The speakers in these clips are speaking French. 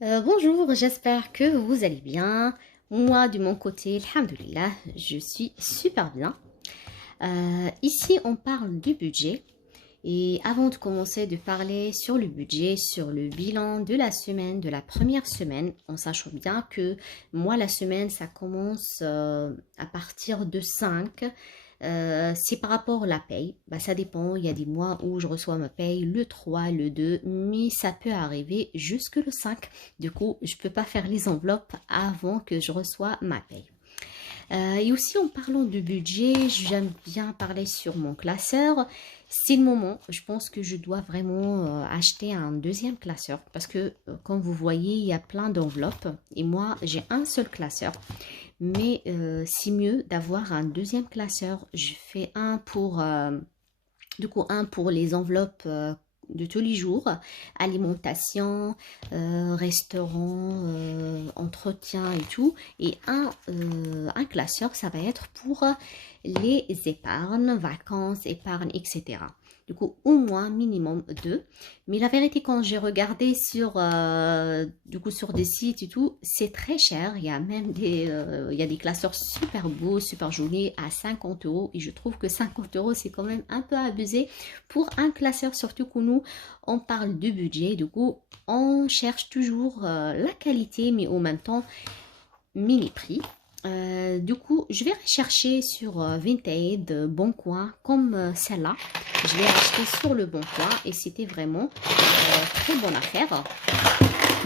Bonjour, j'espère que vous allez bien. Moi, de mon côté, alhamdoulilah, je suis super bien. Ici, on parle du budget. Et avant de commencer de parler sur le budget, sur le bilan de la semaine, de la première semaine, en sachant bien que moi, la semaine, ça commence à partir de 5. C'est par rapport à la paye. Bah, ça dépend. Il y a des mois où je reçois ma paye le 3, le 2, mais ça peut arriver jusque le 5. Du coup, je ne peux pas faire les enveloppes avant que je reçois ma paye. Et aussi en parlant de budget, j'aime bien parler sur mon classeur. C'est le moment, je pense que je dois vraiment acheter un deuxième classeur parce que comme vous voyez, il y a plein d'enveloppes et moi j'ai un seul classeur. Mais c'est mieux d'avoir un deuxième classeur. Je fais un pour les enveloppes de tous les jours, alimentation, restaurant, entretien et tout. Et un classeur, ça va être pour les épargnes, vacances, épargnes, etc. Du coup, au moins minimum deux. Mais la vérité, quand j'ai regardé sur des sites et tout, c'est très cher. Il y a même il y a des classeurs super beaux, super jolis à 50 euros. Et je trouve que 50 euros, c'est quand même un peu abusé pour un classeur, surtout que nous, on parle de budget. Du coup, on cherche toujours la qualité, mais en même temps, mini prix. Du coup, je vais rechercher sur Vinted, Bon Coin, comme celle-là. Je l'ai acheté sur le Bon Coin et c'était vraiment très bonne affaire.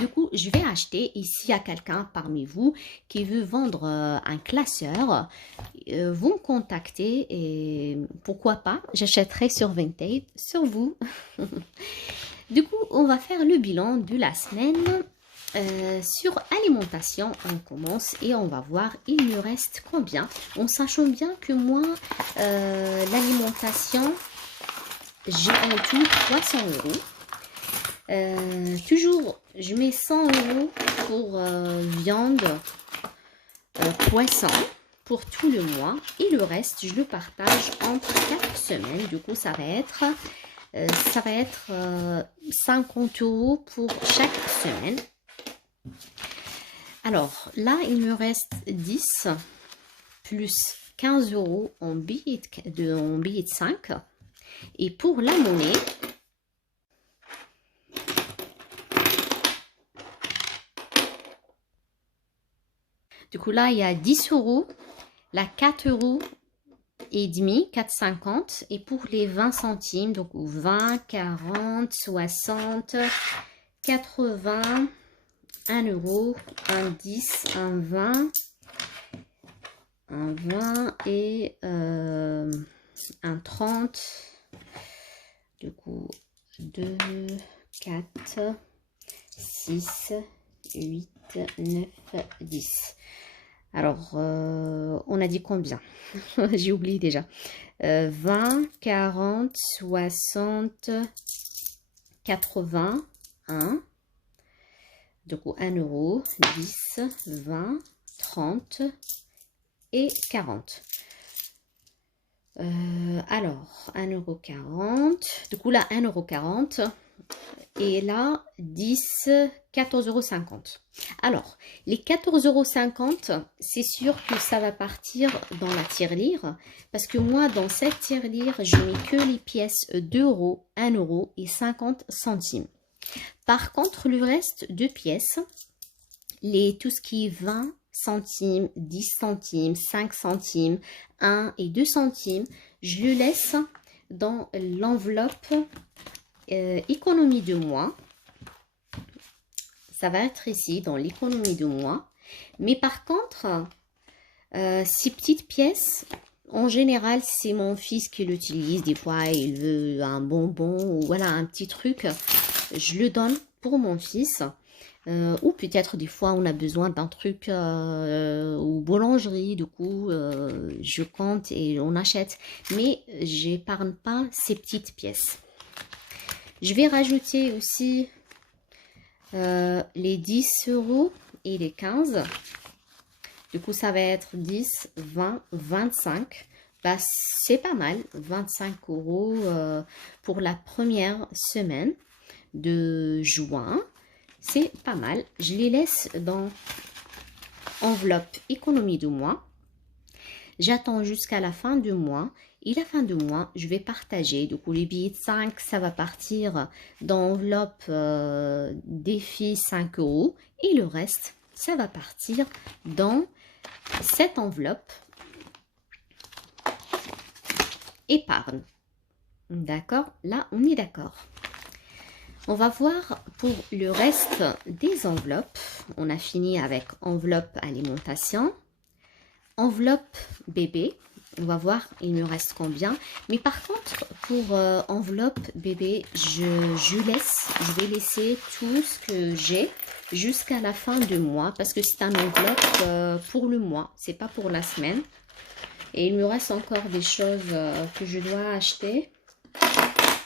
Du coup, je vais acheter. Et s'il y a quelqu'un parmi vous qui veut vendre un classeur, vous me contactez et pourquoi pas, j'achèterai sur Vinted, sur vous. Du coup, on va faire le bilan de la semaine. Sur alimentation, on commence et on va voir il me reste combien. En sachant bien que moi, l'alimentation, j'ai en tout 300 euros. Toujours, je mets 100 euros pour viande, poisson pour tout le mois et le reste, je le partage entre 4 semaines. Du coup, ça va être 50 euros pour chaque semaine. Alors là, il me reste 10 plus 15 euros en billets de 5. Et pour la monnaie, du coup là, il y a 10 euros, là 4 euros et demi, 4,50. Et pour les 20 centimes, donc 20, 40, 60, 80, 1 euro, un 10, un 20, un 20 et un 30. Du coup, 2, 4, 6, 8, 9, 10. Alors, on a dit combien? J'ai oublié déjà. 20, 40, 60, 80, 1. Du coup, 1 euro, 10, 20, 30 et 40. Alors, 1,40 €. Du coup, là, 1,40 €. Et là, 10, 14,50 €. Alors, les 14,50 €, c'est sûr que ça va partir dans la tirelire. Parce que moi, dans cette tirelire, je mets que les pièces 2 euros, 1 euro et 50 centimes. Par contre, le reste de pièces, tout ce qui est 20 centimes, 10 centimes, 5 centimes, 1 et 2 centimes, je le laisse dans l'enveloppe économie de mois. Ça va être ici dans l'économie de mois. Mais par contre, ces petites pièces, en général, c'est mon fils qui l'utilise. Des fois, il veut un bonbon ou voilà un petit truc. Je le donne pour mon fils. Ou peut-être des fois on a besoin d'un truc ou boulangerie, du coup je compte et on achète, mais j'épargne pas ces petites pièces. Je vais rajouter aussi les 10 euros et les 15. Du coup ça va être 10, 20, 25. Bah, c'est pas mal, 25 euros pour la première semaine de juin. c'est pas mal. Je les laisse dans enveloppe économie du mois. J'attends jusqu'à la fin du mois. Et la fin du mois, je vais partager. Du coup, les billets de 5, ça va partir dans l'enveloppe défi 5 euros. Et le reste, ça va partir dans cette enveloppe épargne. D'accord? Là, on est d'accord. On va voir pour le reste des enveloppes. On a fini avec enveloppe alimentation, enveloppe bébé. On va voir, il me reste combien. Mais par contre, pour enveloppe bébé, je vais laisser tout ce que j'ai jusqu'à la fin du mois. Parce que c'est un enveloppe pour le mois, c'est pas pour la semaine. Et il me reste encore des choses que je dois acheter.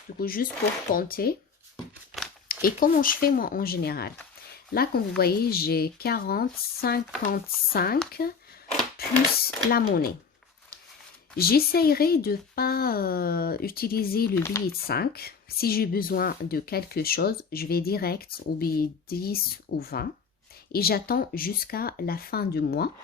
Du coup, juste pour compter. Et comment je fais moi en général? Là, comme vous voyez, j'ai 40, 55 plus la monnaie. J'essayerai de ne pas utiliser le billet de 5. Si j'ai besoin de quelque chose, je vais direct au billet 10 ou 20. Et j'attends jusqu'à la fin du mois.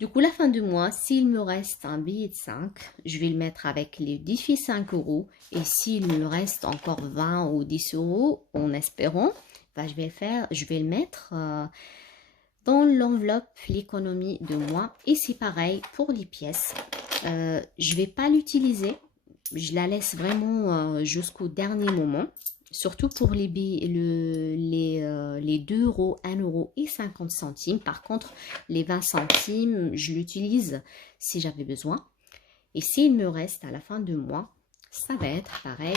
Du coup, la fin du mois, s'il me reste un billet de 5, je vais le mettre avec les défis 5 euros. Et s'il me reste encore 20 ou 10 euros, en espérant, ben, je vais le mettre dans l'enveloppe l'économie de mois. Et c'est pareil pour les pièces. Je ne vais pas l'utiliser. Je la laisse vraiment jusqu'au dernier moment. Surtout pour les 2 euros, 1 euro et 50 centimes. Par contre, les 20 centimes, je l'utilise si j'avais besoin. Et s'il me reste à la fin du mois, ça va être pareil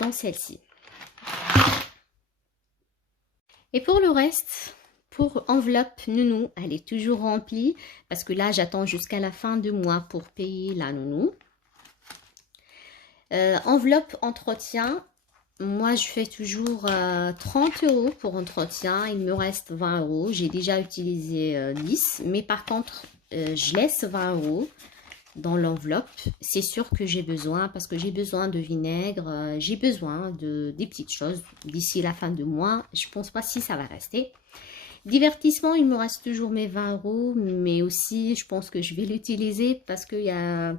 dans celle-ci. Et pour le reste, pour enveloppe nounou, elle est toujours remplie. Parce que là, j'attends jusqu'à la fin du mois pour payer la nounou. Enveloppe entretien, moi je fais toujours 30 euros pour entretien, il me reste 20 euros, j'ai déjà utilisé 10, mais par contre je laisse 20 euros dans l'enveloppe, c'est sûr que j'ai besoin, parce que j'ai besoin de vinaigre, j'ai besoin des petites choses d'ici la fin du mois, je pense pas si ça va rester. Divertissement, il me reste toujours mes 20 euros, mais aussi je pense que je vais l'utiliser parce qu'il y a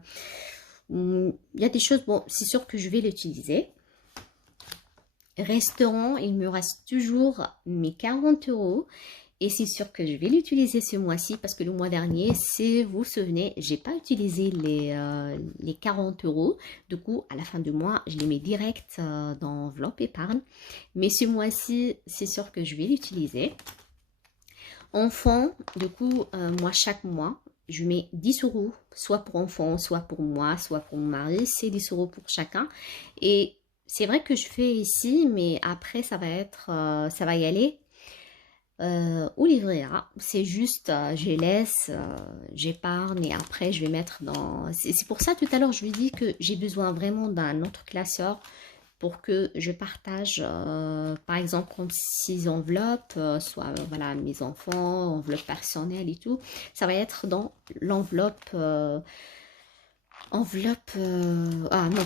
des choses, bon, c'est sûr que je vais l'utiliser. Restaurant, il me reste toujours mes 40 euros. Et c'est sûr que je vais l'utiliser ce mois-ci parce que le mois dernier, si vous vous souvenez, j'ai pas utilisé les 40 euros. Du coup, à la fin du mois, je les mets direct dans l'enveloppe épargne. Mais ce mois-ci, c'est sûr que je vais l'utiliser. Enfant, du coup, moi, chaque mois, je mets 10 euros, soit pour enfant, soit pour moi, soit pour mon mari. C'est 10 euros pour chacun. Et c'est vrai que je fais ici, mais après, ça va y aller au livret A. C'est juste, je laisse, j'épargne et après, je vais mettre dans... C'est pour ça, tout à l'heure, je lui dis que j'ai besoin vraiment d'un autre classeur pour que je partage, par exemple, comme 6 enveloppes, soit voilà, mes enfants, enveloppe personnelle et tout. Ça va être dans l'enveloppe,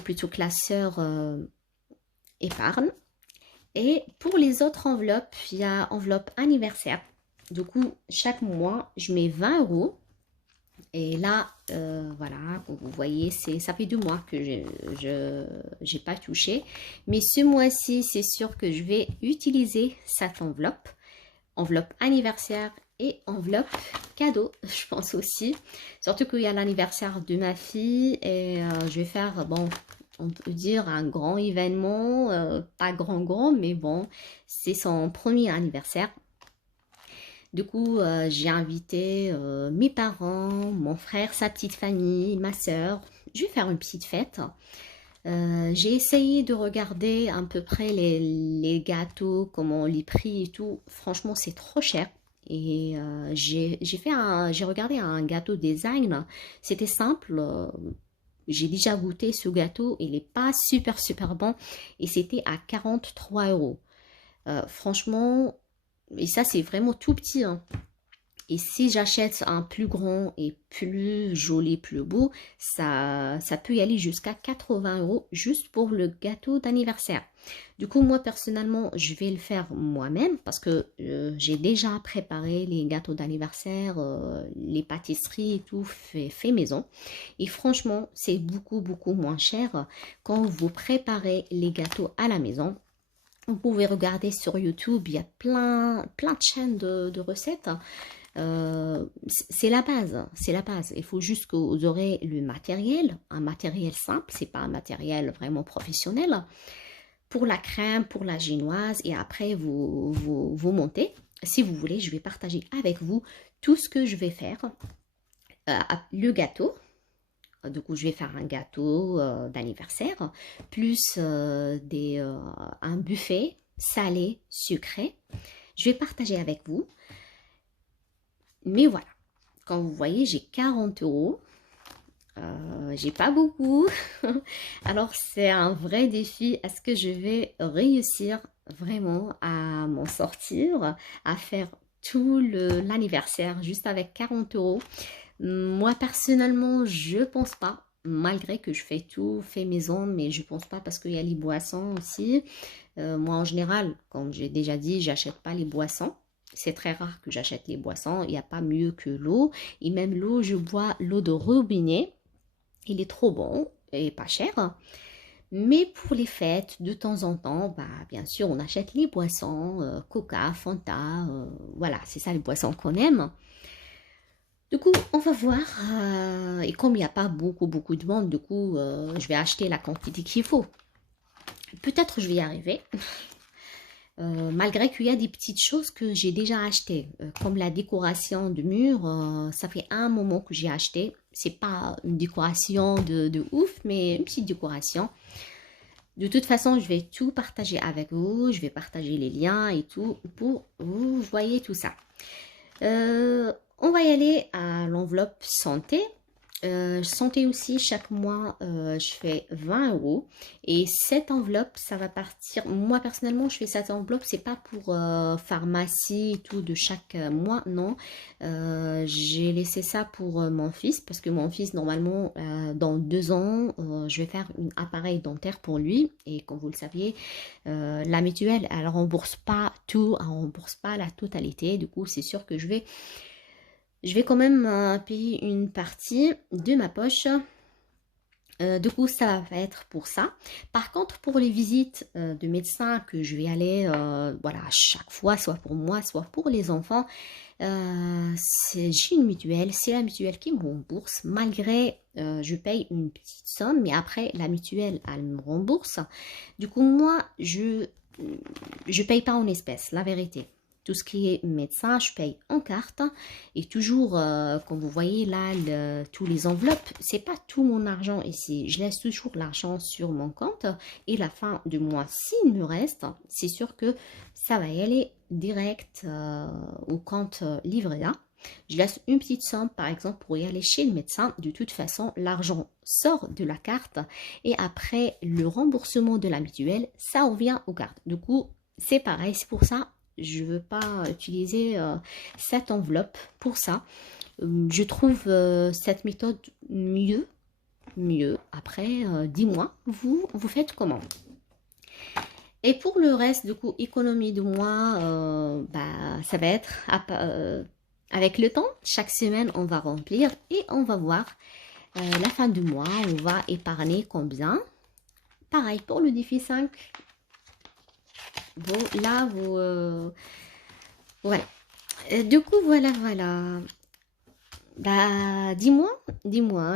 plutôt classeur épargne. Et pour les autres enveloppes, il y a enveloppe anniversaire. Du coup, chaque mois, je mets 20 euros. Et là, voilà, vous voyez, ça fait 2 mois que je n'ai pas touché. Mais ce mois-ci, c'est sûr que je vais utiliser cette enveloppe. Enveloppe anniversaire et enveloppe cadeau, je pense aussi. Surtout qu'il y a l'anniversaire de ma fille. Et je vais faire, bon, on peut dire un grand événement. Pas grand, mais bon, c'est son premier anniversaire. Du coup, j'ai invité mes parents, mon frère, sa petite famille, ma soeur. Je vais faire une petite fête. J'ai essayé de regarder à peu près les gâteaux, comment les prix et tout. Franchement, c'est trop cher. Et j'ai regardé un gâteau design. C'était simple. J'ai déjà goûté ce gâteau. Il n'est pas super bon. Et c'était à 43 euros. Franchement... Et ça, c'est vraiment tout petit. Hein. Et si j'achète un plus grand et plus joli, plus beau, ça peut y aller jusqu'à 80 € juste pour le gâteau d'anniversaire. Du coup, moi personnellement, je vais le faire moi-même parce que j'ai déjà préparé les gâteaux d'anniversaire, les pâtisseries et tout fait maison. Et franchement, c'est beaucoup moins cher quand vous préparez les gâteaux à la maison. Vous pouvez regarder sur YouTube, il y a plein de chaînes de recettes. C'est la base, c'est la base. Il faut juste que vous aurez le matériel, un matériel simple, c'est pas un matériel vraiment professionnel. Pour la crème, pour la génoise, et après vous montez. Si vous voulez, je vais partager avec vous tout ce que je vais faire. Le gâteau. Du coup, je vais faire un gâteau d'anniversaire, plus un buffet salé, sucré. Je vais partager avec vous. Mais voilà, quand vous voyez, j'ai 40 €. J'ai pas beaucoup. Alors, c'est un vrai défi. Est-ce que je vais réussir vraiment à m'en sortir, à faire tout l'anniversaire juste avec 40 €? Moi, personnellement, je pense pas. Malgré que je fais tout, fait maison, mais je pense pas parce qu'il y a les boissons aussi. Moi, en général, comme j'ai déjà dit, j'achète pas les boissons. C'est très rare que j'achète les boissons. Il n'y a pas mieux que l'eau. Et même l'eau, je bois l'eau de robinet. Il est trop bon et pas cher. Mais pour les fêtes, de temps en temps, bah, bien sûr, on achète les boissons, Coca, Fanta, voilà, c'est ça les boissons qu'on aime. Du coup, on va voir. Et comme il n'y a pas beaucoup de monde, du coup, je vais acheter la quantité qu'il faut. Peut-être je vais y arriver. Malgré qu'il y a des petites choses que j'ai déjà achetées, comme la décoration de mur, ça fait un moment que j'ai acheté. C'est pas une décoration de ouf, mais une petite décoration. De toute façon, je vais tout partager avec vous. Je vais partager les liens et tout pour vous voyez tout ça. On va y aller à l'enveloppe santé. Santé aussi, chaque mois, je fais 20 € et cette enveloppe, ça va partir. Moi, personnellement, je fais cette enveloppe, c'est pas pour pharmacie et tout de chaque mois, non. J'ai laissé ça pour mon fils parce que mon fils, normalement, dans 2 ans, je vais faire un appareil dentaire pour lui et comme vous le saviez, la mutuelle, elle rembourse pas tout, elle rembourse pas la totalité. Du coup, c'est sûr que je vais quand même payer une partie de ma poche. Du coup, ça va être pour ça. Par contre, pour les visites de médecins que je vais aller voilà, à chaque fois, soit pour moi, soit pour les enfants, j'ai une mutuelle. C'est la mutuelle qui me rembourse. Malgré, je paye une petite somme, mais après, la mutuelle, elle me rembourse. Du coup, moi, je paye pas en espèces, la vérité. Tout ce qui est médecin, je paye en carte. Et toujours, comme vous voyez là, tous les enveloppes, c'est pas tout mon argent ici. Je laisse toujours l'argent sur mon compte. Et la fin du mois, s'il me reste, c'est sûr que ça va y aller direct au compte livret A. Je laisse une petite somme, par exemple, pour y aller chez le médecin. De toute façon, l'argent sort de la carte. Et après, le remboursement de la mutuelle, ça revient aux cartes. Du coup, c'est pareil. C'est pour ça je ne veux pas utiliser cette enveloppe pour ça. Je trouve cette méthode mieux. Après, dis-moi, vous faites comment? Et pour le reste, du coup, économie de mois, bah, ça va être avec le temps. Chaque semaine, on va remplir et on va voir la fin du mois. On va épargner combien. Pareil pour le défi 5. Bon, là, vous... voilà. Du coup, voilà. Bah, dis-moi,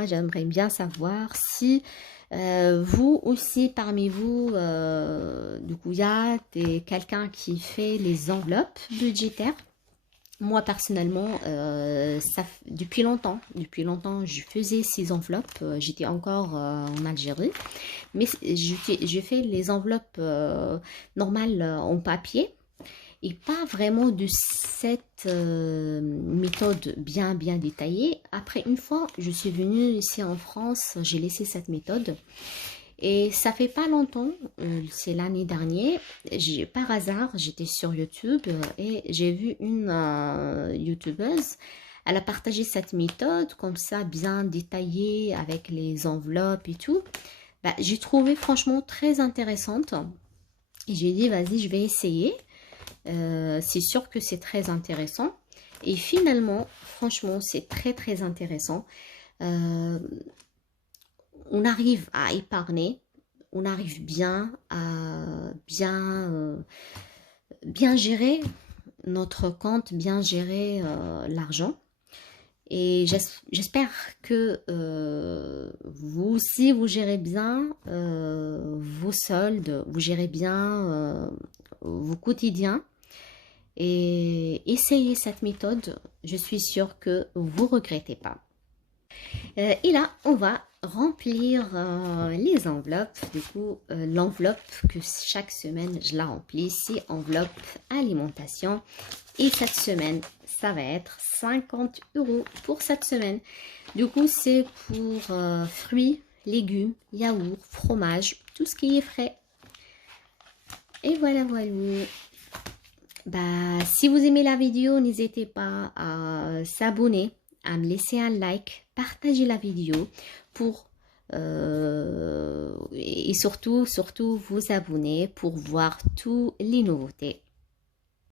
j'aimerais bien savoir si vous aussi, parmi vous, du coup, il y a quelqu'un qui fait les enveloppes budgétaires. Moi, personnellement, depuis longtemps, je faisais ces enveloppes. J'étais encore en Algérie. Mais je fais les enveloppes normales en papier et pas vraiment de cette méthode bien détaillée. Après, une fois, je suis venue ici en France, j'ai laissé cette méthode Et ça fait pas longtemps, c'est l'année dernière, par hasard, j'étais sur YouTube et j'ai vu une YouTubeuse. Elle a partagé cette méthode comme ça, bien détaillée avec les enveloppes et tout. Bah, j'ai trouvé franchement très intéressante. Et j'ai dit, vas-y, je vais essayer. C'est sûr que c'est très intéressant. Et finalement, franchement, c'est très très intéressant. Euh, on arrive à épargner, on arrive bien à bien gérer notre compte, bien gérer l'argent. Et j'espère que vous aussi, vous gérez bien vos soldes, vous gérez bien vos quotidiens. Et essayez cette méthode, je suis sûre que vous ne regrettez pas. Et là, on va remplir les enveloppes. Du coup, l'enveloppe que chaque semaine, je la remplis, c'est enveloppe alimentation. Et cette semaine, ça va être 50 € pour cette semaine. Du coup, c'est pour fruits, légumes, yaourts, fromage, tout ce qui est frais. Et voilà, voilà. Bah, si vous aimez la vidéo, n'hésitez pas à s'abonner, à me laisser un like, partager la vidéo pour et surtout vous abonner pour voir toutes les nouveautés.